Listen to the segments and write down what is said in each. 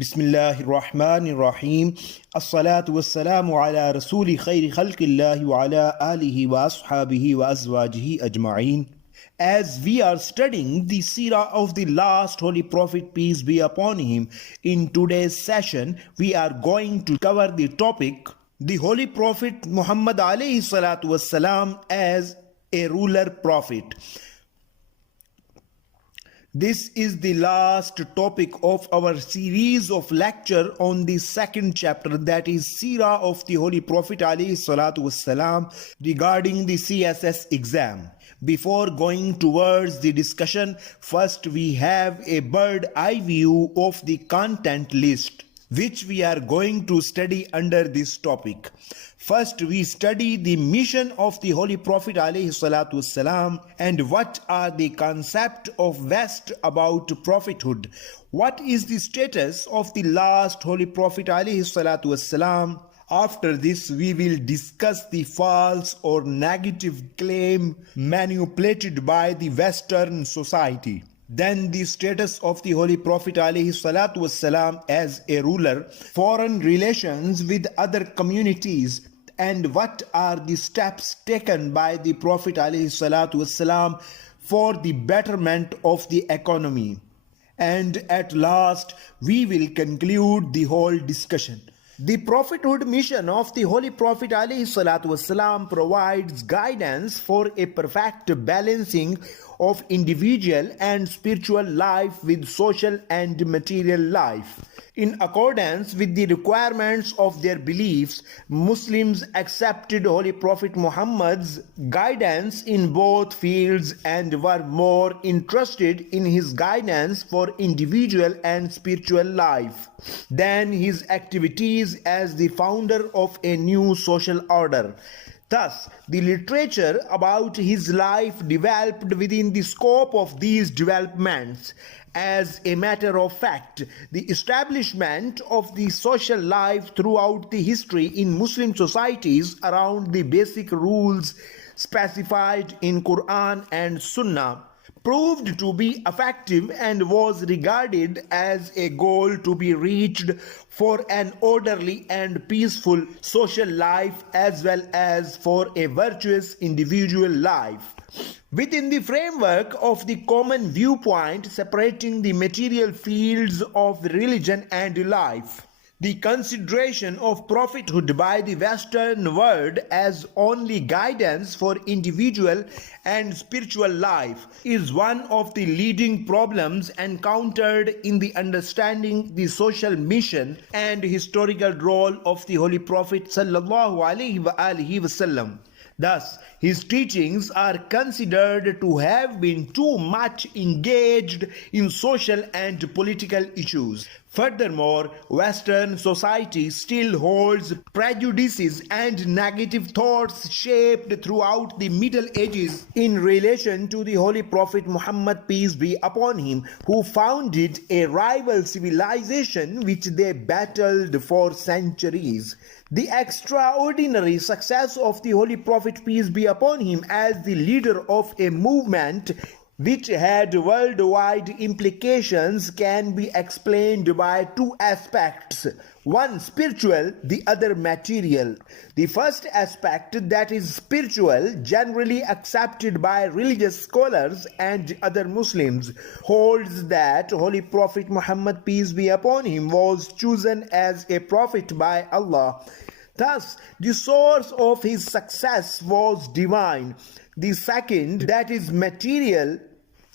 Bismillahir Rahmanir Rahim. As-salatu was-salamu ala rasuli khayri khalqillahi wa ala alihi wa ashabihi wa azwajihi ajma'in. As we are studying the seerah of the last Holy Prophet, peace be upon him, in today's session we are going to cover the topic the Holy Prophet Muhammad alayhi salatu was-salam as a ruler prophet. This is the last topic of our series of lecture on the second chapter, that is seerah of the Holy Prophet alayhi salatu wassalam regarding the CSS exam. Before going towards the discussion, first we have a bird eye view of the content list which we are going to study under this topic. First, we study the mission of the Holy Prophet ﷺ and what are the concept of West about prophethood. What is the status of the last Holy Prophet ﷺ? After this, we will discuss the false or negative claim manipulated by the Western society. Then the status of the Holy Prophet ﷺ as a ruler, foreign relations with other communities, and what are the steps taken by the Prophet ﷺ for the betterment of the economy. And at last, we will conclude the whole discussion. The prophethood mission of the Holy Prophet ﷺ provides guidance for a perfect balancing of individual and spiritual life with social and material life. In accordance with the requirements of their beliefs, Muslims accepted Holy Prophet Muhammad's guidance in both fields and were more interested in his guidance for individual and spiritual life than his activities as the founder of a new social order. Thus, the literature about his life developed within the scope of these developments. As a matter of fact, the establishment of the social life throughout the history in Muslim societies around the basic rules specified in Quran and Sunnah proved to be effective and was regarded as a goal to be reached for an orderly and peaceful social life as well as for a virtuous individual life. Within the framework of the common viewpoint separating the material fields of religion and life, the consideration of prophethood by the Western world as only guidance for individual and spiritual life is one of the leading problems encountered in the understanding the social mission and historical role of the Holy Prophet sallallahu alaihi wasallam. Thus, his teachings are considered to have been too much engaged in social and political issues. Furthermore, Western society still holds prejudices and negative thoughts shaped throughout the Middle Ages in relation to the Holy Prophet Muhammad, peace be upon him, who founded a rival civilization which they battled for centuries. The extraordinary success of the Holy Prophet, peace be upon him, as the leader of a movement which had worldwide implications can be explained by two aspects, one spiritual, the other material. The first aspect, that is spiritual, generally accepted by religious scholars and other Muslims, holds that Holy Prophet Muhammad, peace be upon him, was chosen as a prophet by Allah. Thus, the source of his success was divine. The second, that is material,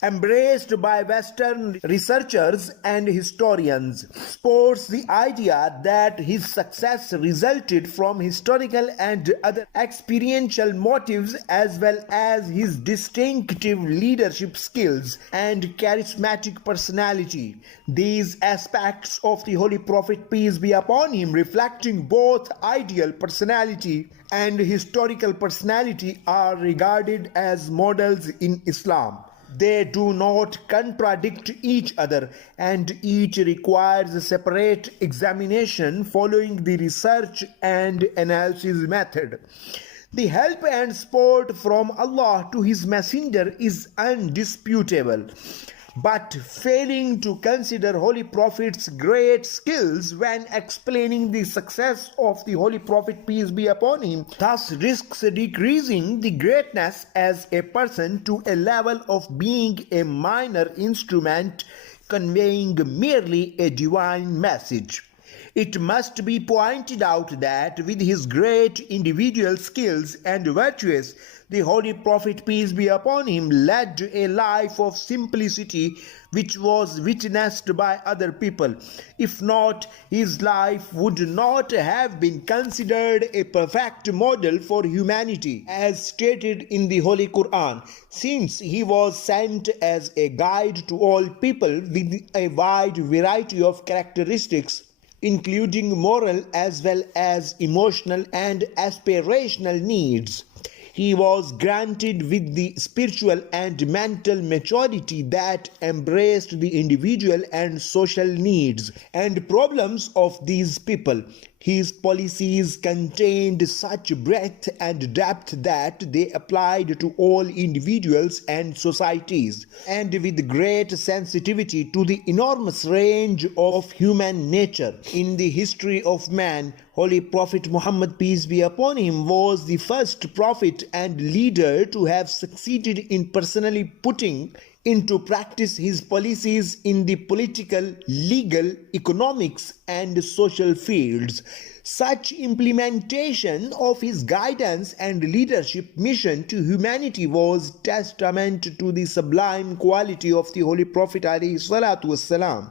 embraced by Western researchers and historians, supports the idea that his success resulted from historical and other experiential motives as well as his distinctive leadership skills and charismatic personality. These aspects of the Holy Prophet, peace be upon him, reflecting both ideal personality and historical personality, are regarded as models in Islam. They do not contradict each other, and each requires a separate examination following the research and analysis method. The help and support from Allah to His Messenger is undisputable. but failing to consider Holy Prophet's great skills when explaining the success of the Holy Prophet, peace be upon him, thus risks decreasing the greatness as a person to a level of being a minor instrument conveying merely a divine message. It must be pointed out that with his great individual skills and virtues, the Holy Prophet, peace be upon him, led a life of simplicity which was witnessed by other people. If not, his life would not have been considered a perfect model for humanity, as stated in the Holy Quran, since he was sent as a guide to all people with a wide variety of characteristics, including moral as well as emotional and aspirational needs. He was granted with the spiritual and mental maturity that embraced the individual and social needs and problems of these people. His policies contained such breadth and depth that they applied to all individuals and societies, and with great sensitivity to the enormous range of human nature. In the history of man, Holy Prophet Muhammad, peace be upon him, was the first prophet and leader to have succeeded in personally putting into practice his policies in the political, legal, economics, and social fields. Such implementation of his guidance and leadership mission to humanity was testament to the sublime quality of the Holy Prophet alayhi salatu wassalam.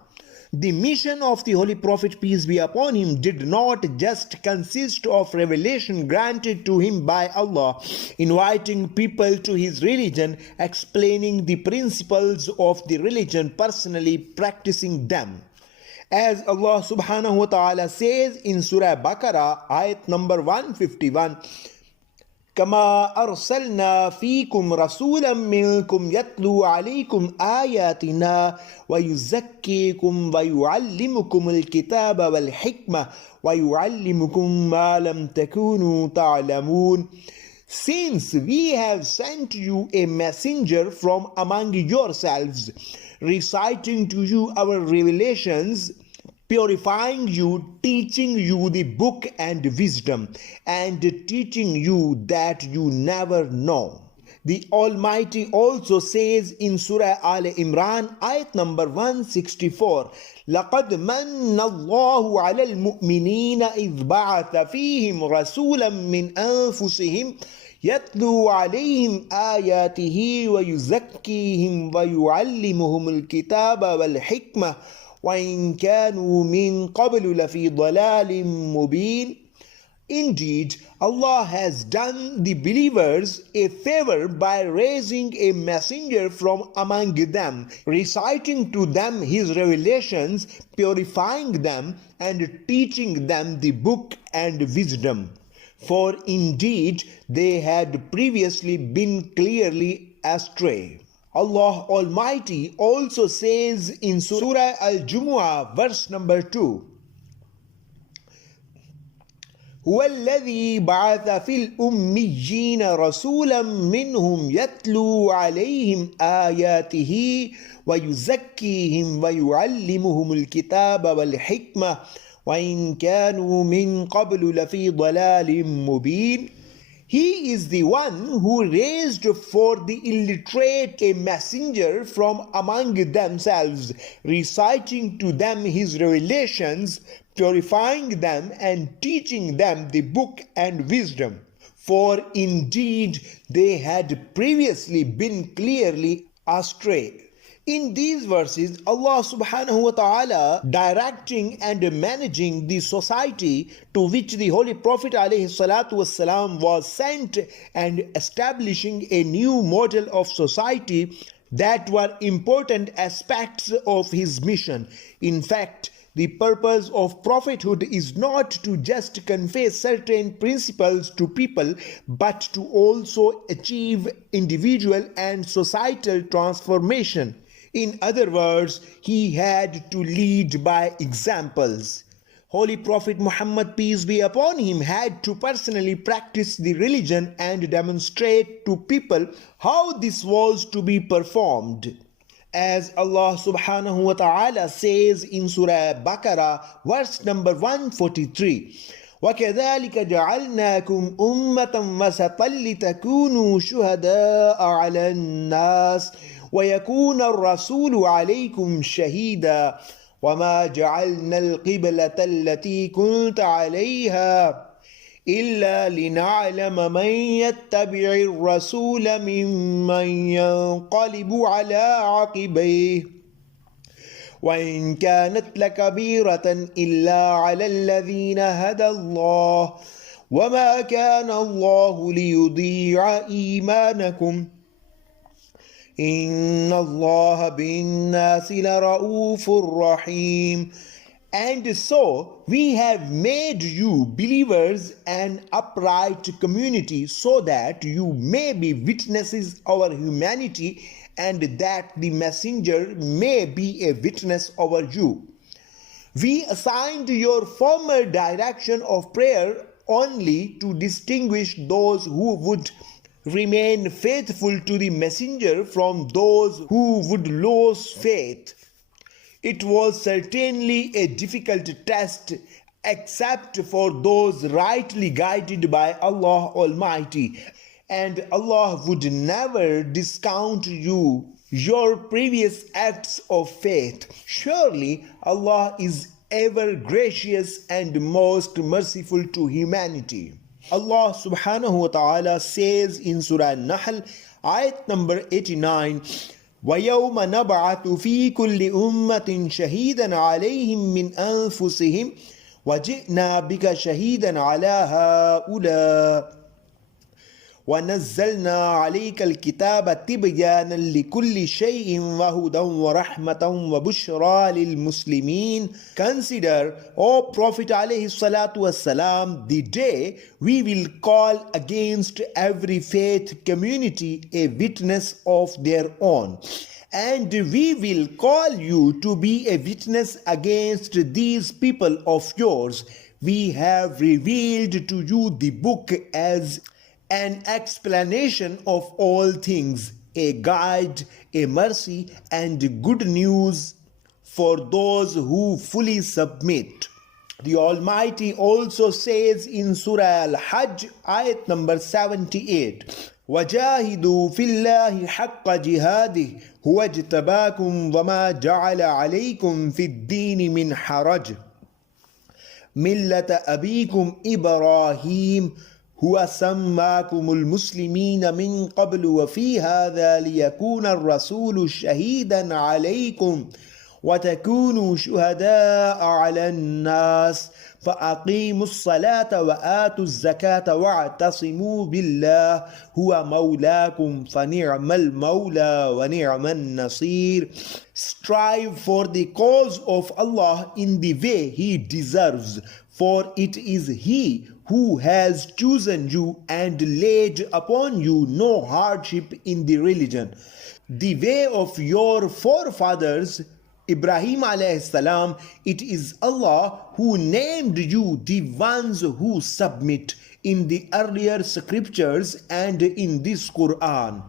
The mission of the Holy Prophet, peace be upon him, did not just consist of revelation granted to him by Allah, inviting people to his religion, explaining the principles of the religion, personally practicing them. As Allah subhanahu wa ta'ala says in Surah Baqarah, ayat number 151, كما أرسلنا فيكم رسولا منكم يتلو عليكم آياتنا ويزكيكم ويعلمكم الكتاب والحكمة ويعلمكم ما لم تكونوا تعلمون. Since we have sent you a messenger from among yourselves, reciting to you our revelations, purifying you, teaching you the book and wisdom, and teaching you that you never know. The Almighty also says in Surah Al Imran, ayat number 164, لَقَدْ مَنَّ اللَّهُ عَلَى الْمُؤْمِنِينَ إِذْ بَعَثَ فِيهِمْ رَسُولًا مِّنْ أَنفُسِهِمْ يتلو عليهم آياته ويزكيهم ويعلمهم الكتاب والحكمة وإن كانوا من قبل لفي ضلال مبين. Indeed, Allah has done the believers a favor by raising a messenger from among them, reciting to them his revelations, purifying them, and teaching them the book and wisdom. For indeed they had previously been clearly astray. Allah Almighty also says in Surah Al-Jumu'ah, verse number 2, هو الذي بعث في الأميين رسولا منهم يتلو عليهم آياته ويزكيهم ويعلمهم الكتاب والحكمة وإن كانوا من قبل لفي ضلال مبين. He is the one who raised for the illiterate a messenger from among themselves, reciting to them his revelations, purifying them and teaching them the book and wisdom. For indeed they had previously been clearly astray. In these verses, Allah subhanahu wa ta'ala directing and managing the society to which the Holy Prophet alayhi salatu wasalam was sent and establishing a new model of society that were important aspects of his mission. In fact, the purpose of prophethood is not to just convey certain principles to people, but to also achieve individual and societal transformation. In other words, he had to lead by examples. Holy Prophet Muhammad, peace be upon him, had to personally practice the religion and demonstrate to people how this was to be performed. As Allah subhanahu wa ta'ala says in Surah Baqarah, verse number 143, وَكَذَلِكَ جَعَلْنَاكُمْ أُمَّةً وَسَطًا لِتَكُونُوا شُهَدَاءَ عَلَى النَّاسِ وَيَكُونَ الرَّسُولُ عَلَيْكُمْ شَهِيدًا وَمَا جَعَلْنَا الْقِبْلَةَ الَّتِي كُنْتَ عَلَيْهَا إلا لنعلم من يتبع الرسول ممن ينقلب على عقبيه وإن كانت لكبيرة إلا على الذين هدى الله وما كان الله ليضيع إيمانكم إن الله بالناس لرؤوف رحيم. And so we have made you believers an upright community so that you may be witnesses of our humanity and that the messenger may be a witness over you. We assigned your former direction of prayer only to distinguish those who would remain faithful to the messenger from those who would lose faith. It was certainly a difficult test, except for those rightly guided by Allah Almighty, and Allah would never discount your previous acts of faith. Surely Allah is ever gracious and most merciful to humanity. Allah subhanahu wa ta'ala says in Surah Nahl, ayat number 89, وَيَوْمَ نَبْعَثُ فِي كُلِّ أُمَّةٍ شَهِيدًا عَلَيْهِمْ مِنْ أَنفُسِهِمْ وَجِئْنَا بِكَ شَهِيدًا عَلَى هَؤُلَاءِ وَنَزَّلْنَا عَلَيْكَ الْكِتَابَ تِبْيَانًا لِكُلِّ شَيْءٍ وَهُدًى وَرَحْمَةً وَبُشْرَى لِلْمُسْلِمِينَ. Consider, O Prophet alayhi salatu wassalam, the day we will call against every faith community a witness of their own. And we will call you to be a witness against these people of yours. We have revealed to you the book as an explanation of all things, a guide, a mercy, and good news for those who fully submit. The Almighty also says in Surah Al-Hajj, ayat number 78, وَجَاهِدُوا فِي اللَّهِ حَقَّ جِهَادِهِ هُوَ اجْتَبَاكُمْ وَمَا جَعَلَ عَلَيْكُمْ فِي الدِّينِ مِنْ حَرَجٍ مِلَّةَ أَبِيكُمْ إِبْرَاهِيمَ هو سماكم المسلمين من قبل وفي هذا ليكون الرسول شهيدا عليكم وتكونوا شهداء على الناس فأقيموا الصلاة وآتوا الزكاة واعتصموا بالله هو مولاكم فنعم المولى ونعم النصير. Strive for the cause of Allah in the way He deserves, for it is He who has chosen you and laid upon you no hardship in the religion. The way of your forefathers, Ibrahim alayhi salam, it is Allah who named you the ones who submit in the earlier scriptures and in this Quran,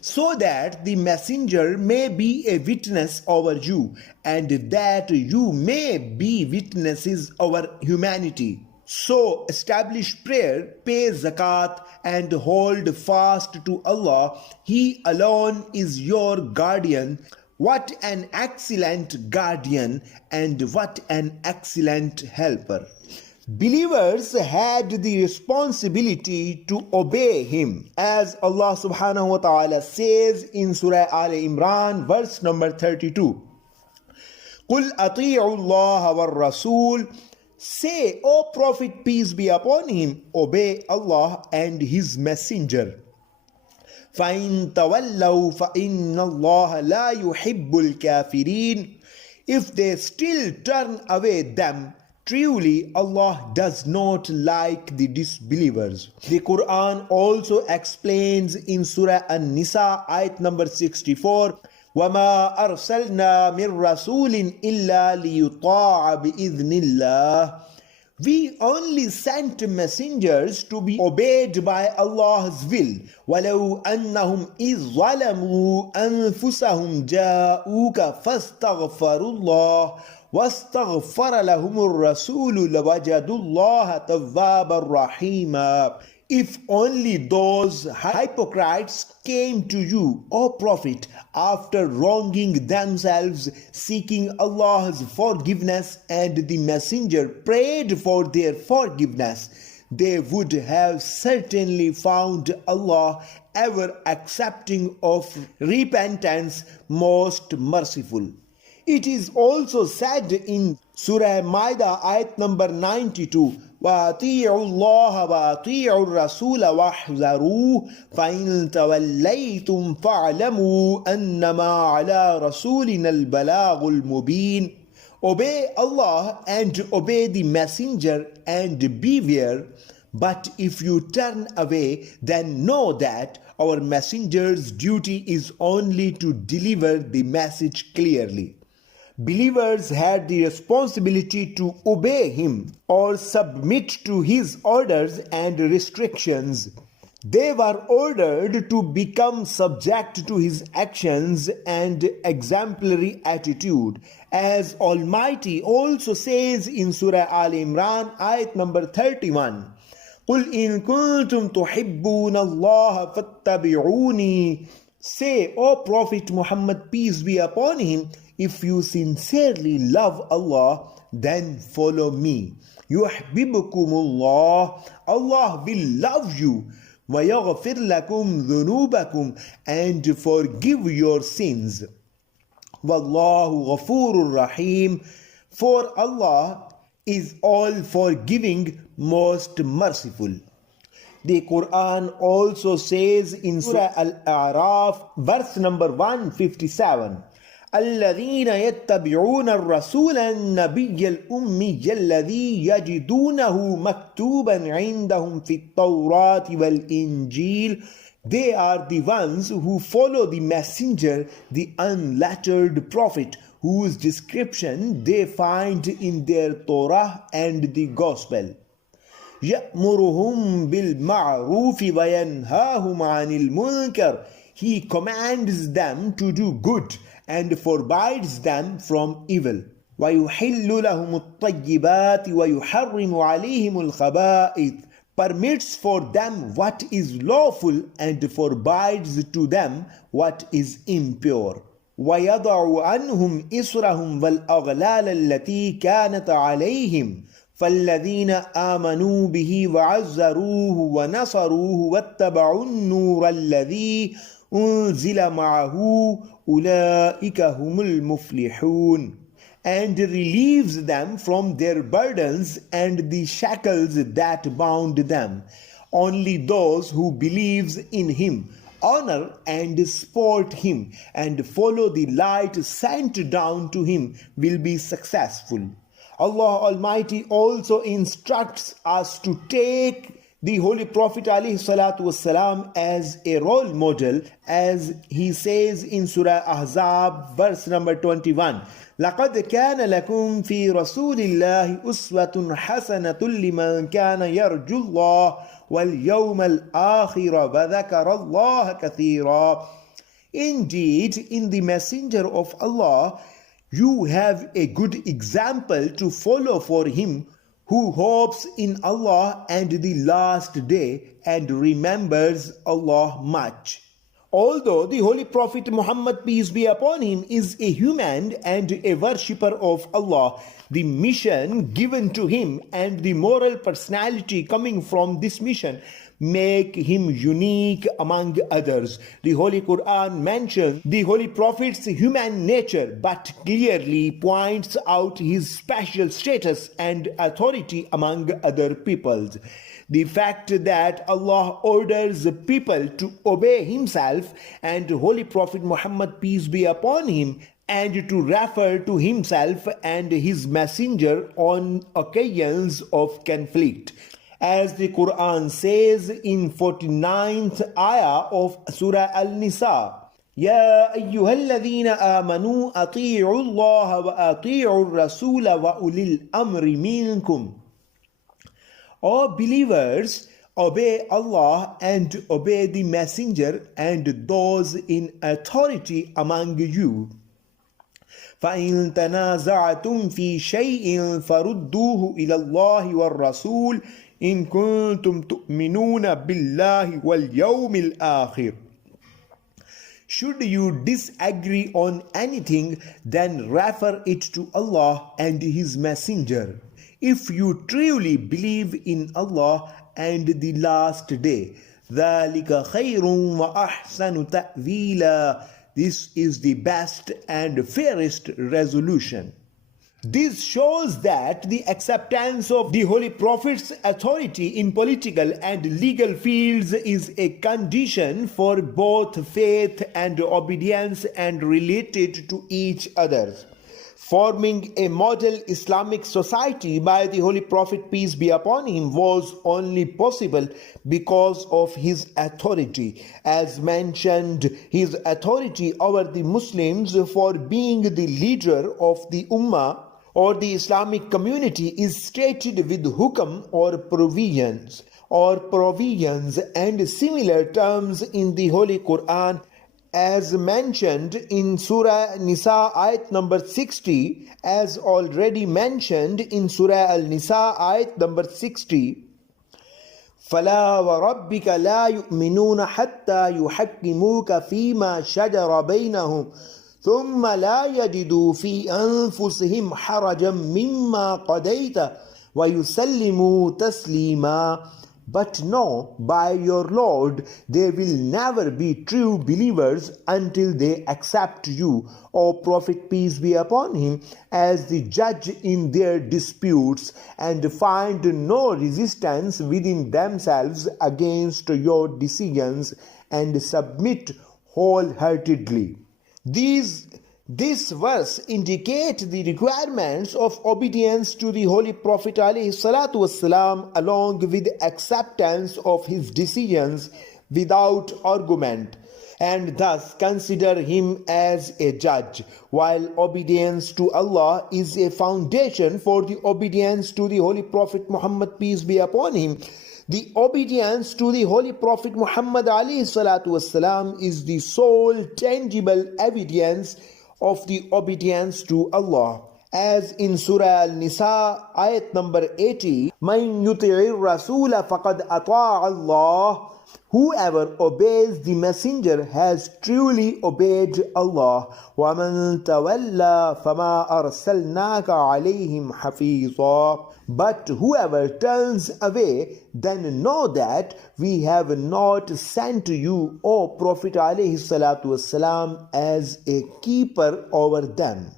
so that the messenger may be a witness over you and that you may be witnesses over humanity. So establish prayer, pay zakat, and hold fast to Allah. He alone is your guardian. What an excellent guardian and what an excellent helper. Believers had the responsibility to obey Him, as Allah subhanahu wa ta'ala says in Surah Al-Imran, verse number 32. قُلْ أَطِيعُوا اللَّهَ وَالرَّسُولَ. Say, O Prophet, peace be upon him, obey Allah and His Messenger. فَإِن تَوَلَّوْا فَإِنَّ اللَّهَ لَا يُحِبُّ الْكَافِرِينَ. If they still turn away them, truly Allah does not like the disbelievers. The Quran also explains in Surah An-Nisa, ayat number 64, وَمَا أَرْسَلْنَا مِن رَّسُولٍ إِلَّا لِيُطَاعَ بِإِذْنِ اللَّهِ We only sent messengers to be obeyed by Allah's will. وَلَوْ أَنَّهُمْ إِذْ ظَلَمُوا أَنفُسَهُمْ جَاءُوكَ فَاسْتَغْفَرُوا اللَّهَ وَاسْتَغْفَرَ لَهُمُ الرَّسُولُ لَوَجَدُوا اللَّهَ تَوَّابًا رَحِيمًا. If only those hypocrites came to you, O Prophet, after wronging themselves, seeking Allah's forgiveness, and the messenger prayed for their forgiveness, they would have certainly found Allah ever accepting of repentance, most merciful. It is also said in Surah Maida, ayat number 92, وَأَطِيعُوا اللَّهَ وَأَطِيعُوا الرَّسُولَ وَاحْذَرُوا فَإِن تَوَلَّيْتُمْ فَاعْلَمُوا أَنَّمَا عَلَى رَسُولِنَا الْبَلَاغُ الْمُبِينُ. Obey Allah and obey the messenger and beware. But if you turn away, then know that our messenger's duty is only to deliver the message clearly. Believers had the responsibility to obey him or submit to his orders and restrictions. They were ordered to become subject to his actions and exemplary attitude, as Almighty also says in Surah Al-Imran, ayat number 31. قُلْ إِن كُنْتُمْ تُحِبُّونَ اللَّهَ فَاتَّبِعُونِي. Say, O Prophet Muhammad, peace be upon him, if you sincerely love Allah, then follow me. يُحْبِبُكُمُ اللَّهُ. Allah will love you. وَيَغْفِرْ لَكُمْ ذُنُوبَكُمْ. And forgive your sins. وَاللَّهُ غَفُورٌ رَحِيمٌ. For Allah is all forgiving, most merciful. The Quran also says in Surah Al-A'raf, verse number 157, الذين يتبعون الرسول النبي الأمي الذي يجدونه مكتوبا عندهم في التوراة والإنجيل. They are the ones who follow the messenger, the unlettered prophet, whose description they find in their Torah and the Gospel. يأمرهم بالمعروف وينهاهم عن المنكر. He commands them to do good and forbids them from evil. وَيُحِلُّ لَهُمُ الطَّيِّبَاتِ وَيُحَرِّمُ عَلَيْهِمُ الْخَبَائِثِ. Permits for them what is lawful and forbids to them what is impure. وَيَضَعُ عَنْهُمْ إِصْرَهُمْ وَالْأَغْلَالَ الَّتِي كَانَتْ عَلَيْهِمْ فَالَّذِينَ آمَنُوا بِهِ وَعَزَّرُوهُ وَنَصَرُوهُ وَاتَّبَعُوا النُّورَ الَّذِي أُنزِلَ مَعَهُ أُولَئِكَ هُمُ الْمُفْلِحُونَ. And relieves them from their burdens and the shackles that bound them. Only those who believes in him, honor and support him, and follow the light sent down to him will be successful. Allah Almighty also instructs us to take the Holy Prophet ﷺ as a role model, as he says in Surah Ahzab, verse number 21. لَقَدْ كَانَ لَكُمْ فِي رَسُولِ اللَّهِ أُسْوَةٌ حَسَنَةٌ لِمَنْ كَانَ يَرْجُو اللَّهَ وَالْيَوْمَ الْآخِرَ وَذَكَرَ اللَّهَ كَثِيرًا. Indeed, in the Messenger of Allah, you have a good example to follow for him who hopes in Allah and the last day and remembers Allah much. Although the Holy Prophet Muhammad, peace be upon him, is a human and a worshipper of Allah, the mission given to him and the moral personality coming from this mission make him unique among others. The Holy Quran mentions the Holy Prophet's human nature, but clearly points out his special status and authority among other peoples. The fact that Allah orders people to obey himself and Holy Prophet Muhammad, peace be upon him, and to refer to himself and his messenger on occasions of conflict. As the Quran says in 49th ayah of Surah Al-Nisa, يا أيها الذين آمنوا أطيعوا الله وأطيعوا الرسول وأولي الأمر منكم. O believers, obey Allah and obey the Messenger and those in authority among you. فإن تنازعتم في شيء فردوه إلى الله والرسول إن كنتم تؤمنون بالله واليوم الآخر. Should you disagree on anything, then refer it to Allah and His Messenger. If you truly believe in Allah and the last day, ذَلِكَ خَيْرٌ وَأَحْسَنُ تَأْوِيلًا. This is the best and fairest resolution. This shows that the acceptance of the Holy Prophet's authority in political and legal fields is a condition for both faith and obedience and related to each other. Forming a model Islamic society by the Holy Prophet, peace be upon him, was only possible because of his authority. As mentioned, his authority over the Muslims for being the leader of the Ummah or the Islamic community is stated with hukam or provisions and similar terms in the Holy Quran, as mentioned in Surah Nisa ayat number 60, as already mentioned in Surah Al-Nisa ayat number 60. فَلَا وَرَبِّكَ لَا يُؤْمِنُونَ حَتَّى يُحَكِّمُوكَ فِيمَا شَجَرَ بَيْنَهُمْ ثُمَّ لَا يَجِدُوا فِي أَنفُسِهِمْ حَرَجًا مِمَّا قَضَيْتَ وَيُسَلِّمُوا تَسْلِيمًا. But no, by your Lord, they will never be true believers until they accept you, O Prophet, peace be upon him, as the judge in their disputes, and find no resistance within themselves against your decisions, and submit wholeheartedly. This verse indicates the requirements of obedience to the Holy Prophet ﷺ, along with acceptance of his decisions without argument, and thus consider him as a judge, while obedience to Allah is a foundation for the obedience to the Holy Prophet Muhammad, peace be upon him. The obedience to the Holy Prophet Muhammad ﷺ is the sole tangible evidence of the obedience to Allah. As in Surah Al-Nisa ayat number 80, مَنْ يُطِعِ الرَّسُولَ فَقَدْ أَطَاعَ اللَّهِ. Whoever obeys the messenger has truly obeyed Allah. وَمَنْ تَوَلَّى فَمَا أَرْسَلْنَاكَ عَلَيْهِمْ حَفِيظًا. But whoever turns away, then know that we have not sent to you, O Prophet ﷺ, as a keeper over them.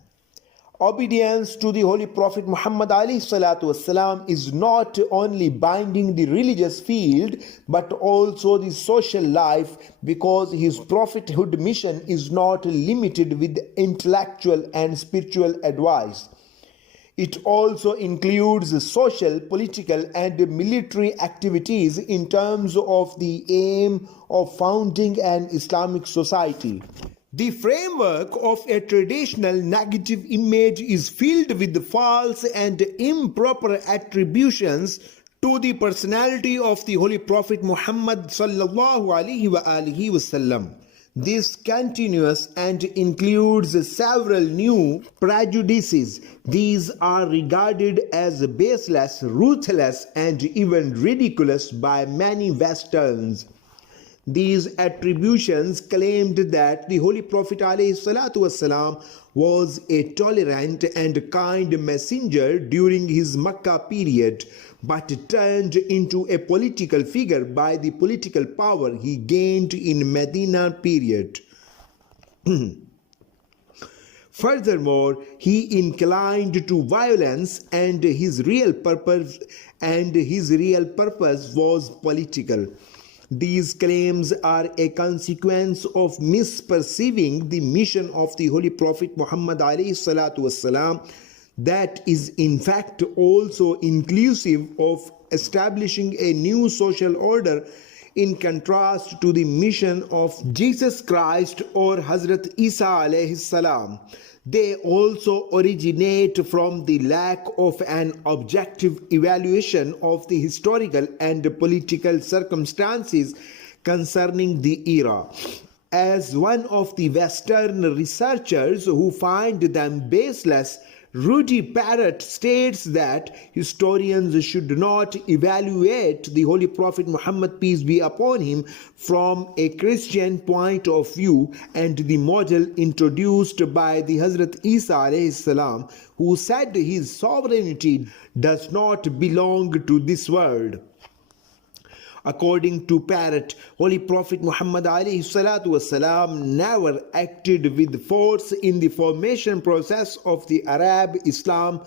Obedience to the Holy Prophet Muhammad ﷺ is not only binding the religious field but also the social life, because his prophethood mission is not limited with intellectual and spiritual advice. It also includes social, political, and military activities in terms of the aim of founding an Islamic society. The framework of a traditional negative image is filled with false and improper attributions to the personality of the Holy Prophet Muhammad sallallahu alaihi wasallam. This continues and includes several new prejudices. These are regarded as baseless, ruthless, and even ridiculous by many Westerns. These attributions claimed that the Holy Prophet ﷺ was a tolerant and kind messenger during his Makkah period, but turned into a political figure by the political power he gained in Medina period. Furthermore, he inclined to violence, and his real purpose was political. These claims are a consequence of misperceiving the mission of the Holy Prophet Muhammad ﷺ, that is in fact also inclusive of establishing a new social order, in contrast to the mission of Jesus Christ or Hazrat Isa alayhi salam. They also originate from the lack of an objective evaluation of the historical and political circumstances concerning the era. As one of the Western researchers who find them baseless, Rudy Parrott states that historians should not evaluate the Holy Prophet Muhammad, peace be upon him, from a Christian point of view, and the model introduced by the Hazrat Isa alayhi salam, who said his sovereignty does not belong to this world. According to Parrott, Holy Prophet Muhammad alayhi salatu wasalam never acted with force in the formation process of the Arab Islam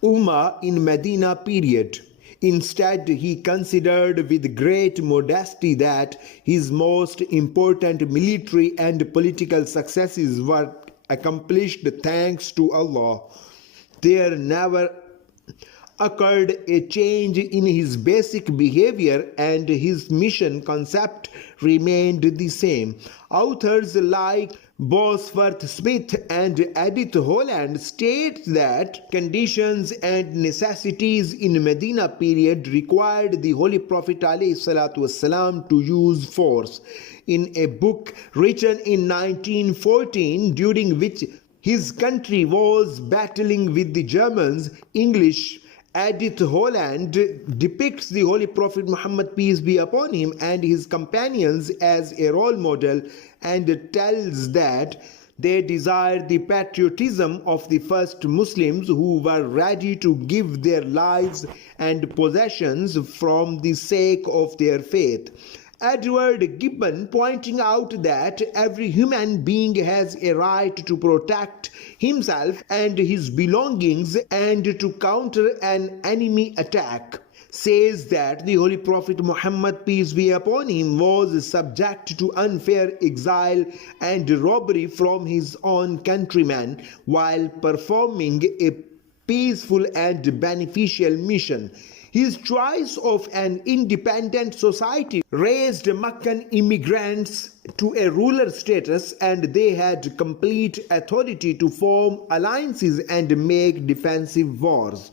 Ummah in Medina period. Instead, he considered with great modesty that his most important military and political successes were accomplished thanks to Allah. There never occurred a change in his basic behavior, and his mission concept remained the same. Authors like Bosworth Smith and Edith Holland state that conditions and necessities in Medina period required the Holy Prophet ﷺ to use force. In a book written in 1914, during which his country was battling with the Germans, English Edith Holland depicts the Holy Prophet Muhammad, peace be upon him, and his companions as a role model, and tells that they desired the patriotism of the first Muslims who were ready to give their lives and possessions from the sake of their faith. Edward Gibbon, pointing out that every human being has a right to protect himself and his belongings and to counter an enemy attack, says that the Holy Prophet Muhammad, peace be upon him, was subject to unfair exile and robbery from his own countrymen while performing a peaceful and beneficial mission. His choice of an independent society raised Meccan immigrants to a ruler status, and they had complete authority to form alliances and make defensive wars.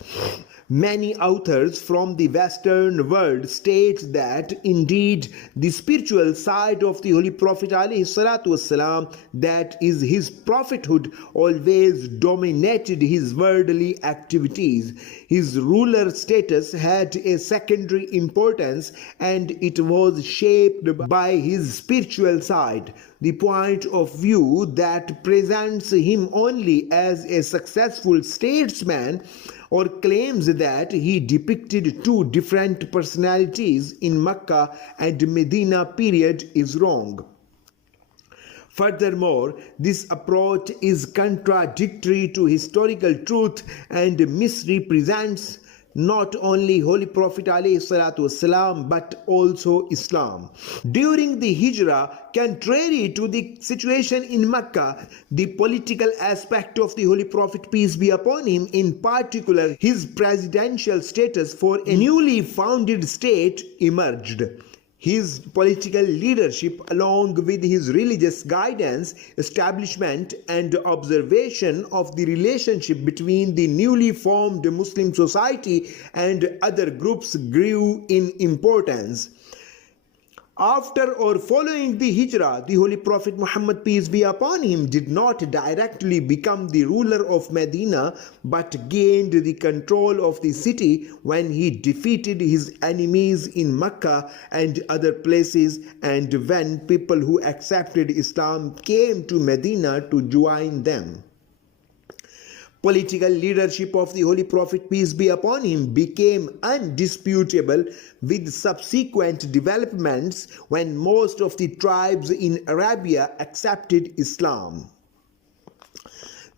Many authors from the Western world state that indeed the spiritual side of the Holy Prophet ﷺ, that is his prophethood, always dominated his worldly activities. His ruler status had a secondary importance, and it was shaped by his spiritual side. The point of view that presents him only as a successful statesman or claims that he depicted two different personalities in Mecca and Medina period is wrong. Furthermore, this approach is contradictory to historical truth and misrepresents not only Holy Prophet ﷺ but also Islam. During the Hijrah, contrary to the situation in Mecca, the political aspect of the Holy Prophet, peace be upon him, in particular his presidential status for a newly founded state, emerged. His political leadership, along with his religious guidance, establishment, and observation of the relationship between the newly formed Muslim society and other groups, grew in importance. After or following the Hijrah, the Holy Prophet Muhammad, peace be upon him, did not directly become the ruler of Medina, but gained the control of the city when he defeated his enemies in Mecca and other places, and when people who accepted Islam came to Medina to join them. Political leadership of the Holy Prophet, peace be upon him, became undisputable with subsequent developments when most of the tribes in Arabia accepted Islam.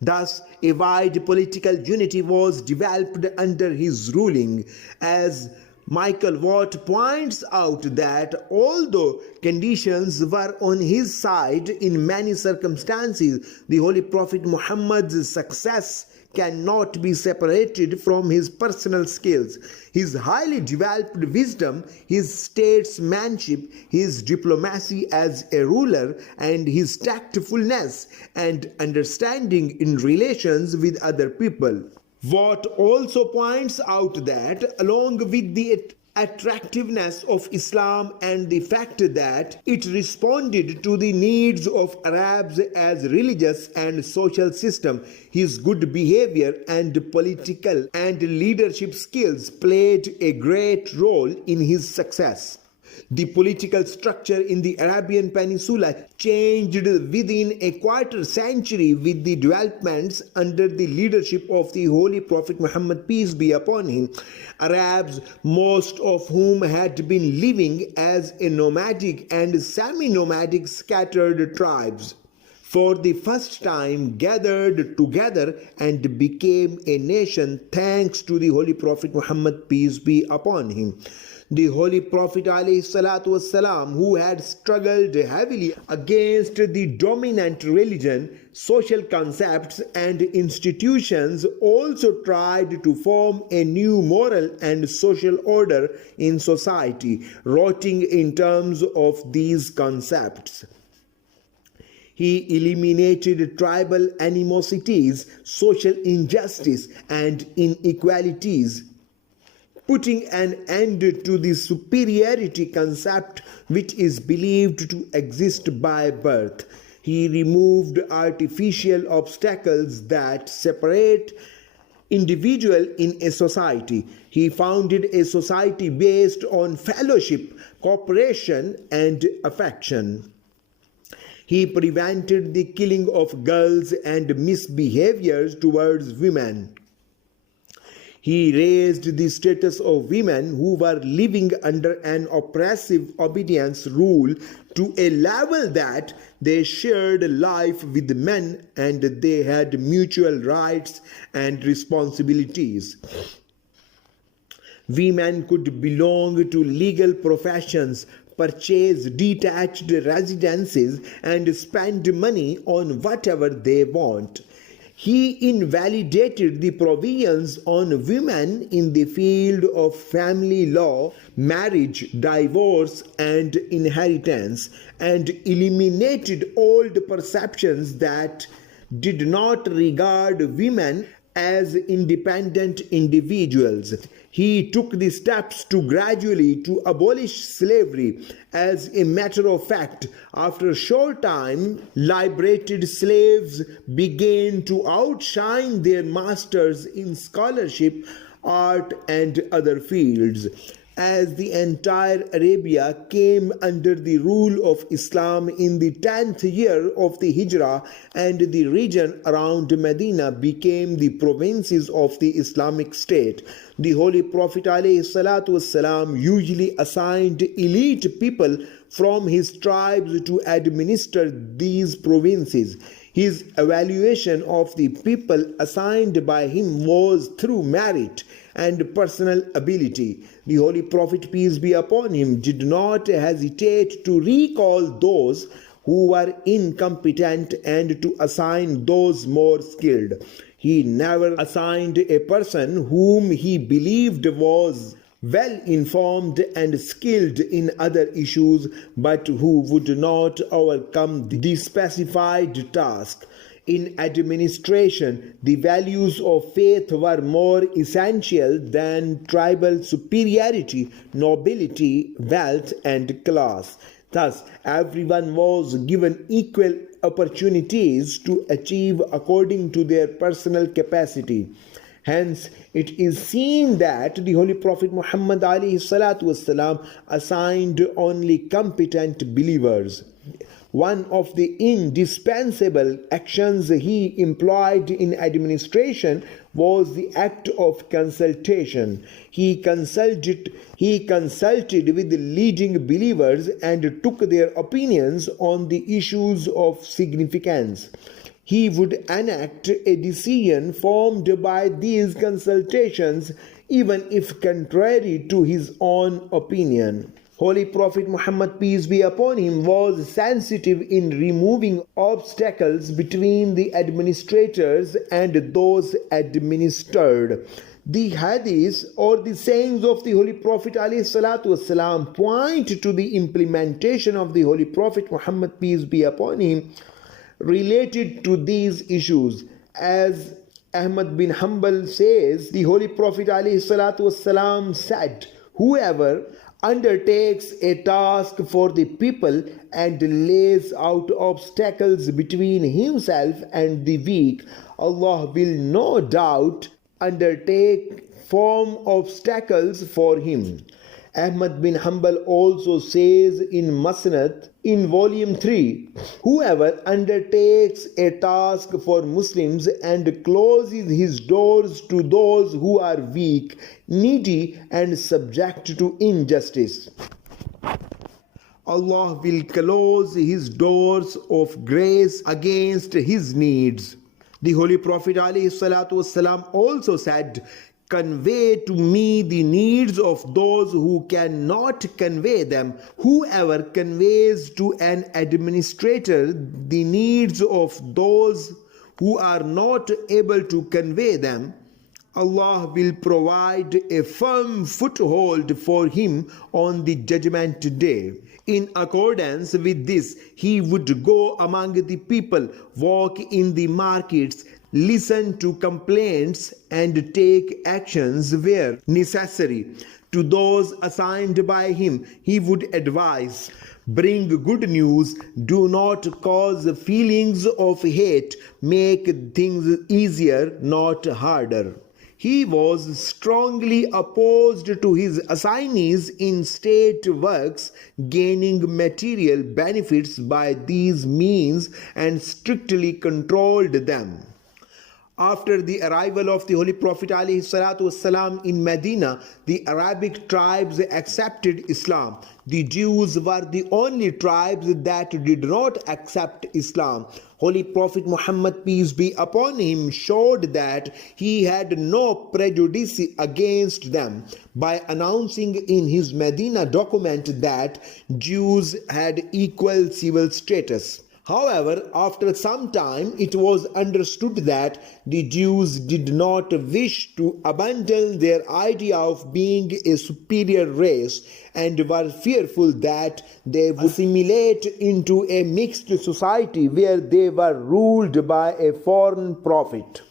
Thus, a wide political unity was developed under his ruling, as Michael Watt points out that although conditions were on his side in many circumstances, the Holy Prophet Muhammad's success cannot be separated from his personal skills, his highly developed wisdom, his statesmanship, his diplomacy as a ruler, and his tactfulness and understanding in relations with other people. What also points out that, along with the attractiveness of Islam and the fact that it responded to the needs of Arabs as religious and social system, his good behavior and political and leadership skills played a great role in his success. The political structure in the Arabian Peninsula changed within a quarter century with the developments under the leadership of the Holy Prophet Muhammad, peace be upon him. Arabs, most of whom had been living as a nomadic and semi-nomadic scattered tribes, for the first time gathered together and became a nation thanks to the Holy Prophet Muhammad, peace be upon him. The Holy Prophet ﷺ, who had struggled heavily against the dominant religion, social concepts and institutions, also tried to form a new moral and social order in society, writing in terms of these concepts. He eliminated tribal animosities, social injustice, and inequalities, putting an end to the superiority concept which is believed to exist by birth. He removed artificial obstacles that separate individuals in a society. He founded a society based on fellowship, cooperation, and affection. He prevented the killing of girls and misbehaviors towards women. He raised the status of women who were living under an oppressive obedience rule to a level that they shared life with men and they had mutual rights and responsibilities. Women could belong to legal professions, purchase detached residences, and spend money on whatever they want. He invalidated the provisions on women in the field of family law, marriage, divorce, and inheritance, and eliminated old perceptions that did not regard women as independent individuals. He took the steps to gradually to abolish slavery. As a matter of fact, after a short time, liberated slaves began to outshine their masters in scholarship, art, and other fields. As the entire Arabia came under the rule of Islam in the 10th year of the Hijrah, and the region around Medina became the provinces of the Islamic State, the Holy Prophet ﷺ usually assigned elite people from his tribes to administer these provinces. His evaluation of the people assigned by him was through merit and personal ability. The Holy Prophet, peace be upon him, did not hesitate to recall those who were incompetent and to assign those more skilled. He never assigned a person whom he believed was well informed and skilled in other issues, but who would not overcome the specified task. In administration, the values of faith were more essential than tribal superiority, nobility, wealth, and class. Thus, everyone was given equal opportunities to achieve according to their personal capacity. Hence, it is seen that the Holy Prophet Muhammad ﷺ assigned only competent believers. One of the indispensable actions he employed in administration was the act of consultation. He consulted with the leading believers and took their opinions on the issues of significance. He would enact a decision formed by these consultations, even if contrary to his own opinion. Holy Prophet Muhammad, peace be upon him, was sensitive in removing obstacles between the administrators and those administered. The hadiths or the sayings of the Holy Prophet ﷺ point to the implementation of the Holy Prophet Muhammad, peace be upon him, related to these issues. As Ahmad bin Hanbal says, the Holy Prophet ﷺ said, "Whoever undertakes a task for the people and lays out obstacles between himself and the weak, Allah will no doubt undertake firm obstacles for him." Ahmad bin Hanbal also says in Musnad in volume 3, "Whoever undertakes a task for Muslims and closes his doors to those who are weak, needy and subject to injustice, Allah will close his doors of grace against his needs." The Holy Prophet ﷺ also said, "Convey to me the needs of those who cannot convey them. Whoever conveys to an administrator the needs of those who are not able to convey them, Allah will provide a firm foothold for him on the judgment day." In accordance with this, he would go among the people, walk in the markets, listen to complaints, and take actions where necessary. To those assigned by him, he would advise, "Bring good news, do not cause feelings of hate, make things easier, not harder." He was strongly opposed to his assignees in state works gaining material benefits by these means and strictly controlled them. After the arrival of the Holy Prophet ﷺ in Medina, the Arabic tribes accepted Islam. The Jews were the only tribes that did not accept Islam. Holy Prophet Muhammad, peace be upon him, showed that he had no prejudice against them by announcing in his Medina document that Jews had equal civil status. However, after some time, it was understood that the Jews did not wish to abandon their idea of being a superior race and were fearful that they would assimilate into a mixed society where they were ruled by a foreign prophet.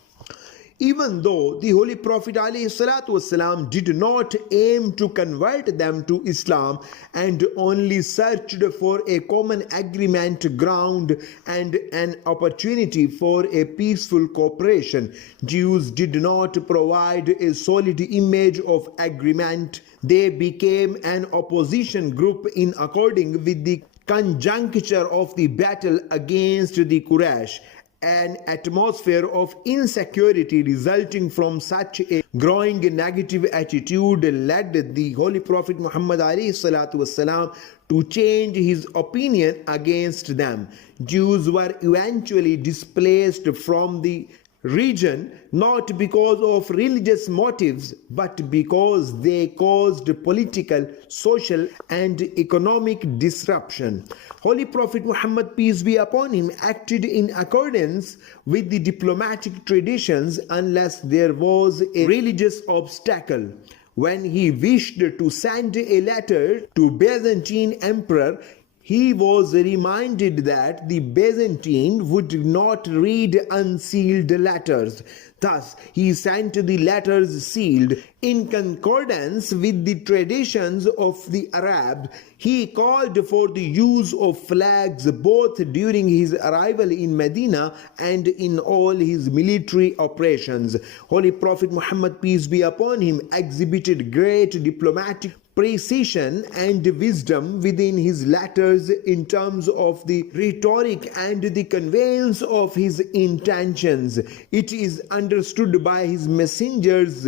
Even though the Holy Prophet ﷺ did not aim to convert them to Islam and only searched for a common agreement ground and an opportunity for a peaceful cooperation, Jews did not provide a solid image of agreement. They became an opposition group in accordance with the conjuncture of the battle against the Quraysh. An atmosphere of insecurity resulting from such a growing negative attitude led the Holy Prophet Muhammad ﷺ to change his opinion against them. Jews were eventually displaced from the region not because of religious motives but because they caused political, social and economic disruption. Holy Prophet Muhammad, peace be upon him, acted in accordance with the diplomatic traditions unless there was a religious obstacle. When he wished to send a letter to Byzantine emperor, he was reminded that the Byzantine would not read unsealed letters. Thus, he sent the letters sealed. In concordance with the traditions of the Arabs, he called for the use of flags both during his arrival in Medina and in all his military operations. Holy Prophet Muhammad, peace be upon him, exhibited great diplomatic precision and wisdom within his letters in terms of the rhetoric and the conveyance of his intentions. It is understood by his messengers'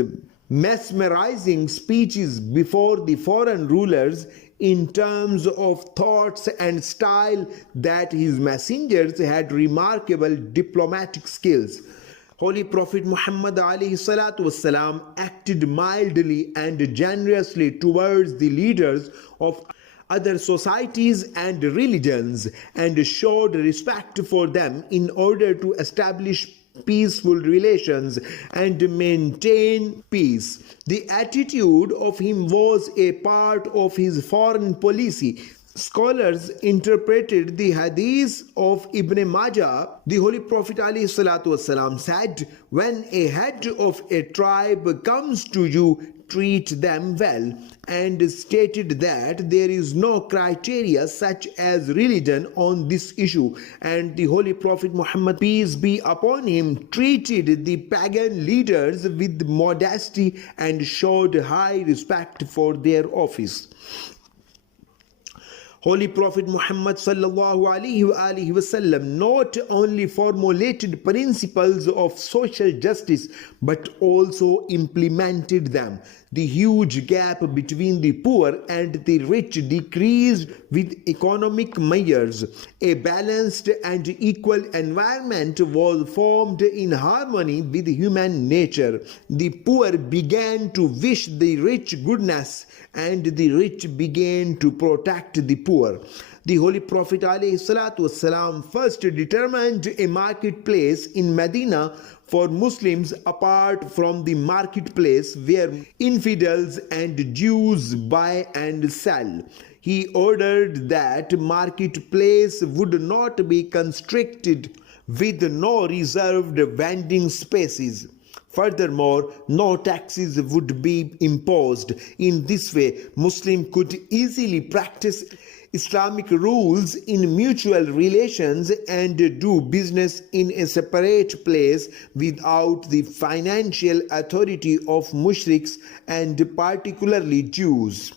mesmerizing speeches before the foreign rulers in terms of thoughts and style that his messengers had remarkable diplomatic skills. Holy Prophet Muhammad ﷺ acted mildly and generously towards the leaders of other societies and religions and showed respect for them in order to establish peaceful relations and maintain peace. The attitude of him was a part of his foreign policy. Scholars interpreted the hadith of Ibn Majah. The Holy Prophet ﷺ said, "When a head of a tribe comes to you, treat them well," and stated that there is no criteria such as religion on this issue. And the Holy Prophet Muhammad, peace be upon him, treated the pagan leaders with modesty and showed high respect for their office. Holy Prophet Muhammad sallallahu alaihi wasallam not only formulated principles of social justice but also implemented them. The huge gap between the poor and the rich decreased with economic measures. A balanced and equal environment was formed in harmony with human nature. The poor began to wish the rich goodness, and the rich began to protect the poor. The Holy Prophet ﷺ first determined a marketplace in Medina for Muslims apart from the marketplace where infidels and Jews buy and sell. He ordered that marketplace would not be constricted with no reserved vending spaces. Furthermore, no taxes would be imposed. In this way, Muslims could easily practice Islamic rules in mutual relations and do business in a separate place without the financial authority of mushriks and particularly Jews.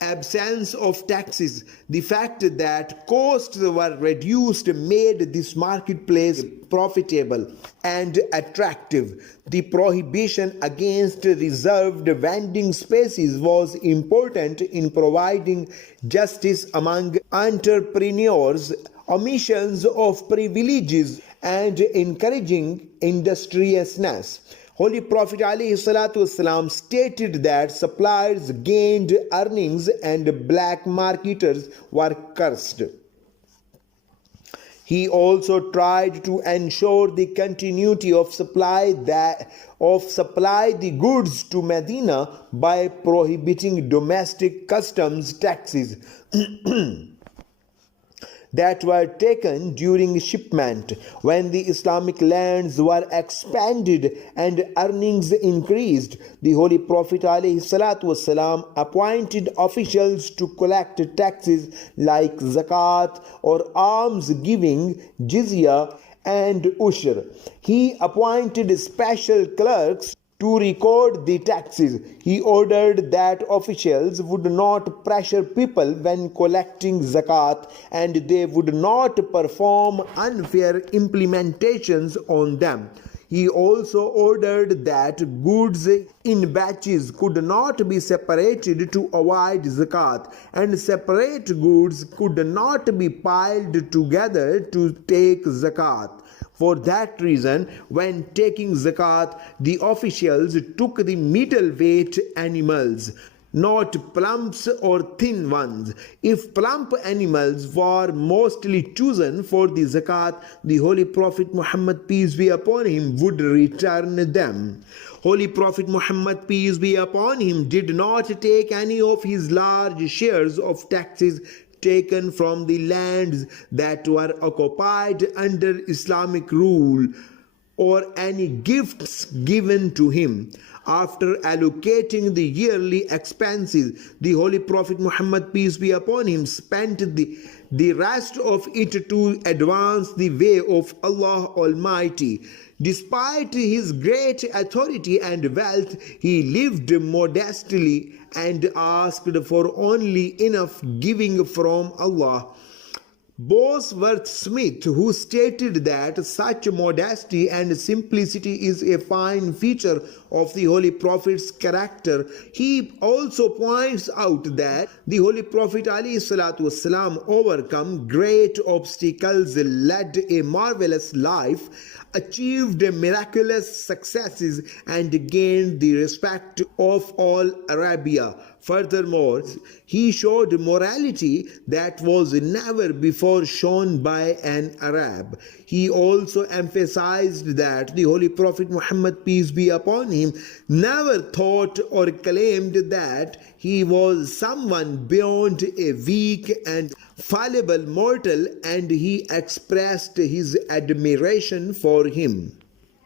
Absence of taxes, the fact that costs were reduced made this marketplace profitable and attractive. The prohibition against reserved vending spaces was important in providing justice among entrepreneurs, omissions of privileges, and encouraging industriousness. Holy Prophet ﷺ stated that suppliers gained earnings and black marketers were cursed. He also tried to ensure the continuity of supply the goods to Medina by prohibiting domestic customs taxes that were taken during shipment. When the Islamic lands were expanded and earnings increased, the Holy Prophet ﷺ appointed officials to collect taxes like zakat or alms giving, jizya and ushur. He appointed special clerks to record the taxes. He ordered that officials would not pressure people when collecting zakat, and they would not perform unfair implementations on them. He also ordered that goods in batches could not be separated to avoid zakat, and separate goods could not be piled together to take zakat. For that reason, when taking zakat, the officials took the middleweight animals, not plumps or thin ones. If plump animals were mostly chosen for the zakat, the Holy Prophet Muhammad, peace be upon him, would return them. Holy Prophet Muhammad, peace be upon him, did not take any of his large shares of taxes taken from the lands that were occupied under Islamic rule, or any gifts given to him. After allocating the yearly expenses, the Holy Prophet Muhammad, peace be upon him, spent the rest of it to advance the way of Allah Almighty. Despite his great authority and wealth, he lived modestly and asked for only enough giving from Allah. Bosworth Smith, who stated that such modesty and simplicity is a fine feature of the Holy Prophet's character, he also points out that the Holy Prophet ﷺ overcome great obstacles, led a marvelous life, achieved miraculous successes, and gained the respect of all Arabia. Furthermore, he showed morality that was never before shown by an Arab. He also emphasized that the Holy Prophet Muhammad, peace be upon him, never thought or claimed that he was someone beyond a weak and fallible mortal, and he expressed his admiration for him.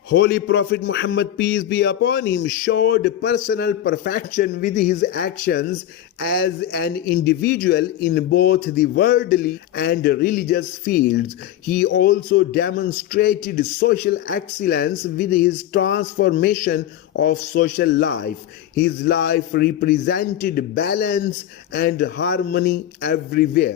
Holy Prophet Muhammad, peace be upon him, showed personal perfection with his actions as an individual in both the worldly and religious fields. He also demonstrated social excellence with his transformation of social life. His life represented balance and harmony everywhere.